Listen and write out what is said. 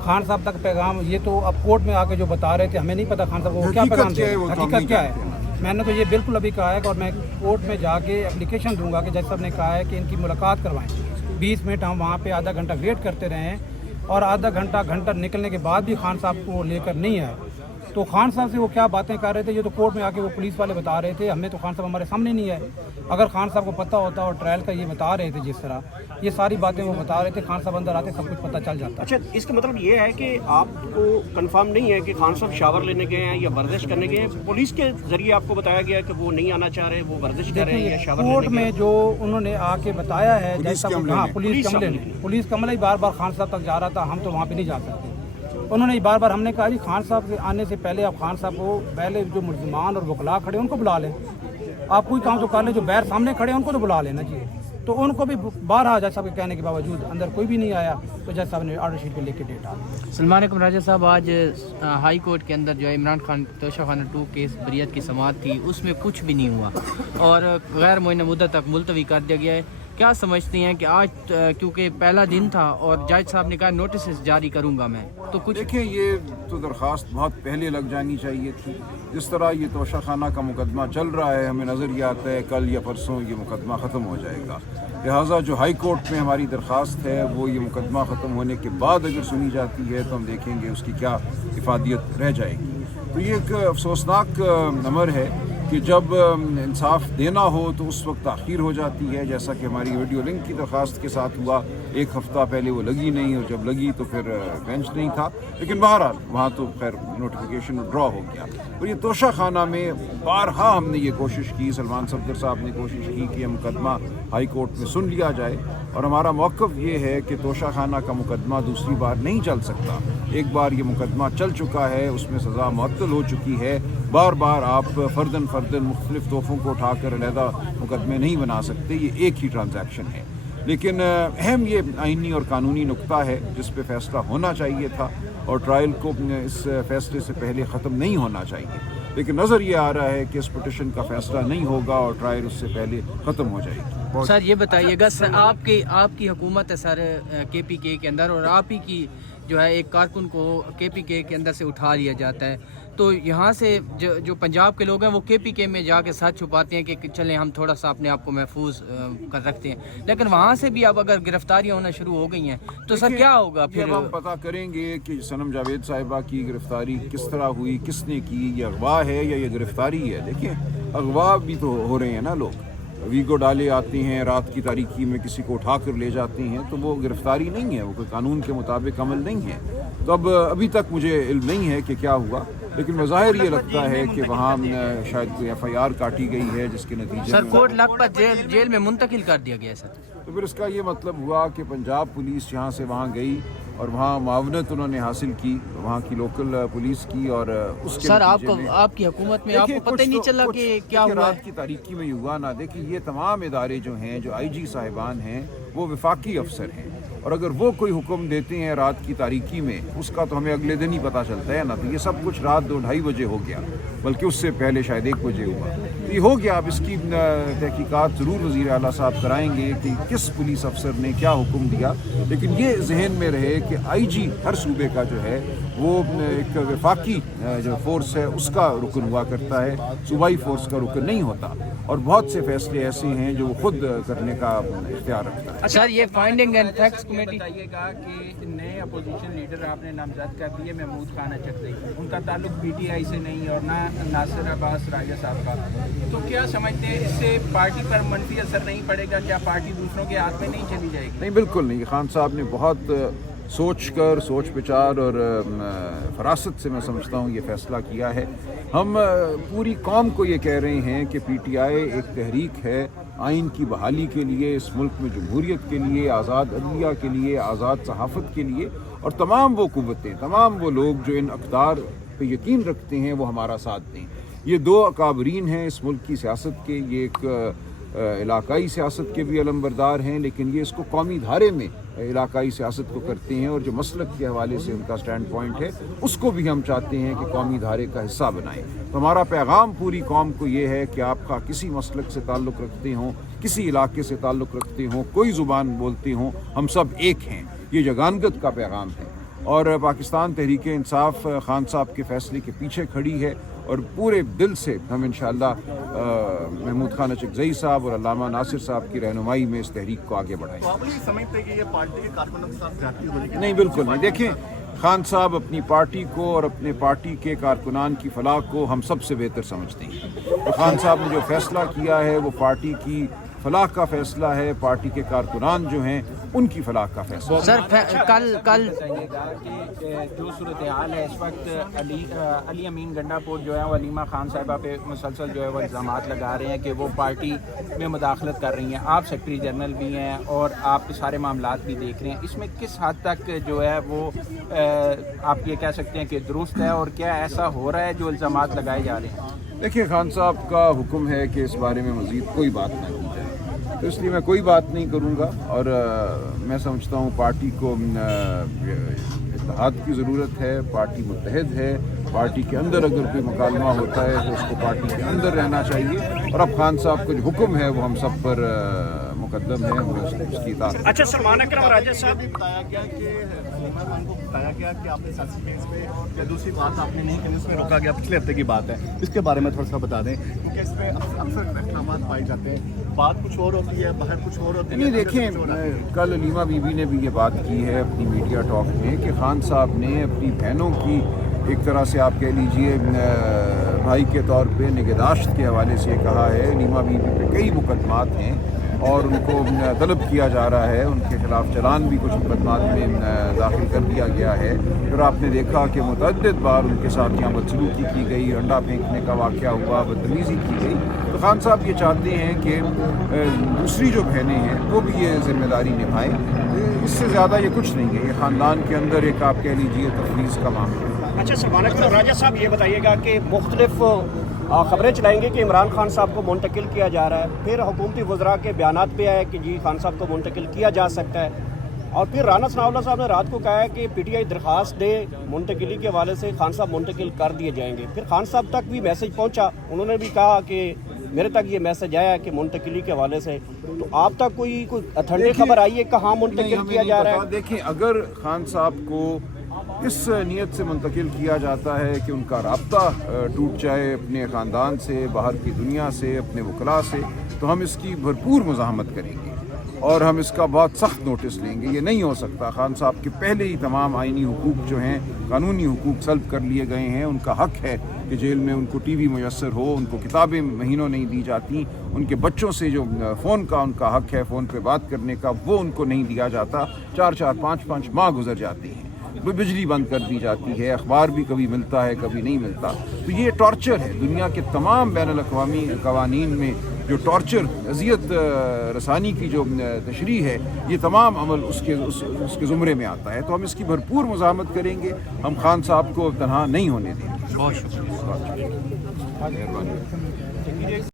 खान साहब तक पैगाम, ये तो अब कोर्ट में आके जो बता रहे थे, हमें नहीं पता खान साहब को क्या पैगाम दे, हकीकत क्या है। मैंने तो ये बिल्कुल अभी कहा है कि और मैं कोर्ट में जाके एप्लीकेशन दूंगा कि जज साहब ने कहा है कि इनकी मुलाकात करवाएं। 20 मिनट हम वहाँ पे आधा घंटा वेट करते रहे हैं और आधा घंटा निकलने के बाद भी खान साहब को लेकर नहीं आए। तो खान साहब से वो क्या बातें कर रहे थे, ये तो कोर्ट में आके वो पुलिस वाले बता रहे थे, हमें तो खान साहब हमारे सामने नहीं आए। अगर खान साहब को पता होता और ट्रायल का ये बता रहे थे, जिस तरह ये सारी बातें वो बता रहे थे, खान साहब अंदर आते सब कुछ पता चल जाता। अच्छा, इसका मतलब ये है कि आपको कंफर्म नहीं है कि खान साहब शावर लेने गए हैं या वर्जिश करने गए हैं? पुलिस के जरिए आपको बताया गया कि वो नहीं आना चाह रहे, वो वर्जिश कर रहे हैं या शावर कोर्ट लेने में जो उन्होंने आके बताया है, जैसा पुलिस कमले बार बार खान साहब तक जा रहा था, हम तो वहाँ पे नहीं जा सकते। उन्होंने बार बार हमने कहा जी खान साहब के आने से पहले आप खान साहब को पहले जो मुल्ज़िमान और वकला खड़े उनको बुला लें, आप कोई काम तो कर लें, जो बैर सामने खड़े हैं उनको तो बुला लेना जी। तो उनको भी बारह जज साहब के कहने के बावजूद अंदर कोई भी नहीं आया, तो जज साहब ने ऑर्डर शीट पे लेके डेट आ गई। सलमान अकबर राजा साहब, आज हाई कोर्ट के अंदर जो है इमरान खान तोशाखाना 2 केस बरियत की समाअत थी, उसमें कुछ भी नहीं हुआ और गैर मुअय्यन मुद्दत तक मुलतवी कर दिया गया है। क्या समझते हैं कि आज क्योंकि पहला दिन था और जज साहब ने कहा नोटिस जारी करूंगा मैं, तो कुछ देखिए, ये तो दरख्वास्त बहुत पहले लग जानी चाहिए थी। जिस तरह ये तोशाखाना का मुकदमा चल रहा है, हमें नज़र ये आता है कल या परसों ये मुकदमा ख़त्म हो जाएगा। लिहाजा जो हाई कोर्ट में हमारी दरख्वास्त है वो ये मुकदमा ख़त्म होने के बाद अगर सुनी जाती है तो हम देखेंगे उसकी क्या इफादियत रह जाएगी। तो ये एक अफसोसनाक अमर है कि जब इंसाफ देना हो तो उस वक्त ताख़ीर हो जाती है, जैसा कि हमारी वीडियो लिंक की दरख्वास्त के साथ हुआ। 1 हफ़्ता पहले वो लगी नहीं और जब लगी तो फिर बेंच नहीं था, लेकिन बहरहाल वहाँ तो खैर नोटिफिकेशन ड्रॉ हो गया। और ये तोशाखाना में बारहा हमने ये कोशिश की, सलमान सफदर साहब ने कोशिश की कि यह मुकदमा हाई कोर्ट में सुन लिया जाए और हमारा मौक़िफ़ ये है कि तोशाखाना का मुकदमा दूसरी बार नहीं चल सकता। एक बार ये मुकदमा चल चुका है, उसमें सज़ा मुअत्तल हो चुकी है। बार बार आप फ़र्दन मुख्तलिफ तोहफ़ों को उठाकर अलहदा मुकदमे नहीं बना सकते, ये एक ही ट्रांजैक्शन है। लेकिन अहम ये आइनी और कानूनी नुक्ता है जिस पे फ़ैसला होना चाहिए था और ट्रायल को इस फैसले से पहले ख़त्म नहीं होना चाहिए। लेकिन नज़र ये आ रहा है कि इस पिटिशन का फ़ैसला नहीं होगा और ट्रायल उससे पहले ख़त्म हो जाएगी। सर ये बताइएगा, सर आपकी हुकूमत है सर KPK के अंदर और आप ही की जो है एक कारकुन को KPK के अंदर से उठा लिया जाता है, तो यहाँ से जो पंजाब के लोग हैं वो KPK में जाके सच छुपाते हैं कि चलें हम थोड़ा सा अपने आप को महफूज कर रखते हैं, लेकिन वहाँ से भी अब अगर गिरफ्तारियाँ होना शुरू हो गई हैं तो सर क्या होगा फिर? हम पता करेंगे कि सनम जावेद साहिबा की गिरफ्तारी किस तरह हुई, किसने की, ये अगवा है या ये गिरफ्तारी है। देखिए, अगवा भी तो हो रहे हैं ना लोग, वीगो डाले आते हैं, रात की तारीकी में किसी को उठा कर ले जाते हैं, तो वो गिरफ्तारी नहीं है, वो कोई कानून के मुताबिक अमल नहीं है। तो अब अभी तक मुझे इल्म नहीं है कि क्या हुआ, लेकिन बज़ाहिर ये लगता है कि वहाँ शायद कोई FIR काटी गई है जिसके नतीजे सर कोर्ट लखपत जेल में मुंतकिल कर दिया गया सर। तो फिर इसका ये मतलब हुआ कि पंजाब पुलिस यहाँ से वहाँ गई और वहाँ मावनत उन्होंने हासिल की वहाँ की लोकल पुलिस की, और उसके सर आपकी हुकूमत में आपको पता ही नहीं चला कि क्या हुआ? रात की तारीकी में हुआ ना। देखिए, ये तमाम इदारे जो हैं, जो IG साहिबान हैं, वो वफाकी अफसर हैं और अगर वो कोई हुक्म देते हैं रात की तारीकी में, उसका तो हमें अगले दिन ही पता चलता है ना। तो ये सब कुछ रात 2-2:30 बजे हो गया, बल्कि उससे पहले शायद 1 बजे हुआ। तो ये हो गया। अब इसकी तहकीकात ज़रूर वज़ीर आला साहब कराएंगे कि किस पुलिस अफसर ने क्या हुक्म दिया, लेकिन ये जहन में रहे कि IG हर सूबे का जो है वो एक वफाकी जो फोर्स है उसका रुकन हुआ करता है, सूबाई फोर्स का रुकन नहीं होता। और बहुत से फैसले ऐसे हैं जो वो खुद करने का इख्तियार रखता है। सर ये फाइंडिंग एंड फैक्ट्स कमेटी बताइएगा कि नए अपोजिशन लीडर आपने नामजद कर दिए महमूद खान चकदई, उनका ताल्लुक PTI से नहीं और ना नासिर अब्बास राजा साहब का, तो क्या समझते हैं इससे पार्टी पर मनफी असर नहीं पड़ेगा? क्या पार्टी दूसरों के हाथ में नहीं चली जाएगी? नहीं, बिल्कुल नहीं। खान साहब ने बहुत सोच विचार और फरासत से मैं समझता हूँ ये फ़ैसला किया है। हम पूरी कौम को ये कह रहे हैं कि PTI एक तहरीक है आइन की बहाली के लिए, इस मुल्क में जमहूरियत के लिए, आज़ाद अदलिया के लिए, आज़ाद सहाफ़त के लिए, और तमाम वो क़ुव्वतें, तमाम वो लोग जो इन अक़दार पे यकीन रखते हैं वो हमारा साथ दें। ये 2 अकाबरीन हैं इस मुल्क की सियासत के, ये एक इलाकाई सियासत के भी अलमबरदार हैं, लेकिन ये इसको कौमी धारे में इलाकाई सियासत को करते हैं और जो मसलक के हवाले से उनका स्टैंड पॉइंट है उसको भी हम चाहते हैं कि कौमी धारे का हिस्सा बनाएं। तो हमारा पैगाम पूरी कौम को ये है कि आपका किसी मसलक से ताल्लुक़ रखते हों, किसी इलाके से ताल्लुक़ रखते हों, कोई ज़ुबान बोलते हों, हम सब एक हैं। ये जगानगत का पैगाम है اور پاکستان تحریک انصاف خان صاحب کے فیصلے کے پیچھے کھڑی ہے اور پورے دل سے ہم انشاءاللہ محمود خان اچکزئی صاحب اور علامہ ناصر صاحب کی رہنمائی میں اس تحریک کو آگے بڑھائیں. آپ نہیں سمجھتے کہ یہ پارٹی کے کارکنوں کے ساتھ زیادتی ہو رہی ہے؟ نہیں، بالکل نہیں. دیکھیں، خان صاحب اپنی پارٹی کو اور اپنے پارٹی کے کارکنان کی فلاح کو ہم سب سے بہتر سمجھتے ہیں. تو خان صاحب نے جو فیصلہ کیا ہے وہ پارٹی کی فلاح کا فیصلہ ہے، پارٹی کے کارکنان جو ہیں ان کی فلاح کا فیصلہ. سر کل بتائیے گا کہ جو صورتحال ہے اس وقت علی امین گنڈا پور جو ہے وہ علیمہ خان صاحبہ پہ مسلسل جو ہے وہ الزامات لگا رہے ہیں کہ وہ پارٹی میں مداخلت کر رہی ہیں. آپ سیکرٹری جنرل بھی ہیں اور آپ کے سارے معاملات بھی دیکھ رہے ہیں. اس میں کس حد تک جو ہے وہ آپ یہ کہہ سکتے ہیں کہ درست ہے اور کیا ایسا ہو رہا ہے جو الزامات لگائے جا رہے ہیں؟ دیکھیے، خان صاحب کا حکم ہے کہ اس بارے میں مزید کوئی بات نہ کی جائے، تو اس لیے میں کوئی بات نہیں کروں گا. اور میں سمجھتا ہوں پارٹی کو اتحاد کی ضرورت ہے، پارٹی متحد ہے. پارٹی کے اندر اگر کوئی مکالمہ ہوتا ہے تو اس کو پارٹی کے اندر رہنا چاہیے. اور اب خان صاحب کا جو حکم ہے وہ ہم سب پر مقدم ہے، ہمیں اس کی اطاعت. اچھا سلمان اکرم راجہ صاحب، بتایا گیا کہ علیمہ خان کو بتایا گیا کہ آپ نے سیاسی بیس پہ یا دوسری بات آپ نے نہیں کی، اس میں روکا گیا. پچھلے ہفتے کی بات ہے، اس کے بارے میں تھوڑا سا بتا دیں کیونکہ اس میں اکثر اختلافات پائے جاتے ہیں. بات کچھ اور ہوتی ہے، باہر کچھ اور ہوتی ہے. نہیں، دیکھیں، کل علیمہ بی بی نے بھی یہ بات کی ہے اپنی میڈیا ٹاک میں کہ خان صاحب نے اپنی بہنوں کی ایک طرح سے آپ کہہ لیجئے بھائی کے طور پہ نگہداشت کے حوالے سے کہا ہے. علیمہ بی بی پہ کئی مقدمات ہیں اور ان کو طلب کیا جا رہا ہے، ان کے خلاف چلان بھی کچھ مقدمات میں داخل کر دیا گیا ہے. پھر آپ نے دیکھا کہ متعدد بار ان کے ساتھ یہاں بدسلوکی کی گئی، انڈا پھینکنے کا واقعہ ہوا، بدتمیزی کی گئی. تو خان صاحب یہ چاہتے ہیں کہ دوسری جو بہنیں ہیں وہ بھی یہ ذمہ داری نبھائیں. اس سے زیادہ یہ کچھ نہیں ہے، یہ خاندان کے اندر ایک آپ کہہ لیجیے تفویض کا معاملہ ہے. اچھا سلمان اکرم راجہ صاحب یہ بتائیے گا کہ مختلف خبریں چلائیں گے کہ عمران خان صاحب کو منتقل کیا جا رہا ہے، پھر حکومتی وزراء کے بیانات پہ آئے کہ جی خان صاحب کو منتقل کیا جا سکتا ہے، اور پھر رانا ثناء اللہ صاحب نے رات کو کہا ہے کہ پی ٹی آئی درخواست دے منتقلی کے حوالے سے خان صاحب منتقل کر دیے جائیں گے. پھر خان صاحب تک بھی میسج پہنچا، انہوں نے بھی کہا کہ میرے تک یہ میسج آیا ہے کہ منتقلی کے حوالے سے. تو آپ تک کوئی اتھنٹک خبر آئی ہے کہاں منتقل کیا جا رہا ہے؟ دیکھیں، اگر خان صاحب کو اس نیت سے منتقل کیا جاتا ہے کہ ان کا رابطہ ٹوٹ جائے اپنے خاندان سے، باہر کی دنیا سے، اپنے وکلاء سے، تو ہم اس کی بھرپور مزاحمت کریں گے اور ہم اس کا بہت سخت نوٹس لیں گے. یہ نہیں ہو سکتا. خان صاحب کے پہلے ہی تمام آئینی حقوق جو ہیں، قانونی حقوق سلب کر لیے گئے ہیں. ان کا حق ہے کہ جیل میں ان کو ٹی وی میسر ہو، ان کو کتابیں مہینوں نہیں دی جاتی، ان کے بچوں سے جو فون کا ان کا حق ہے فون پہ بات کرنے کا وہ ان کو نہیں دیا جاتا. 4 5 ماہ گزر جاتے ہیں، بجلی بند کر دی جاتی ہے، اخبار بھی کبھی ملتا ہے کبھی نہیں ملتا. تو یہ ٹارچر ہے. دنیا کے تمام بین الاقوامی قوانین میں جو ٹارچر، اذیت رسانی کی جو تشریح ہے، یہ تمام عمل اس کے زمرے میں آتا ہے. تو ہم اس کی بھرپور مزاحمت کریں گے. ہم خان صاحب کو تنہا نہیں ہونے دیں گے. بہت شکریہ. مہربانی.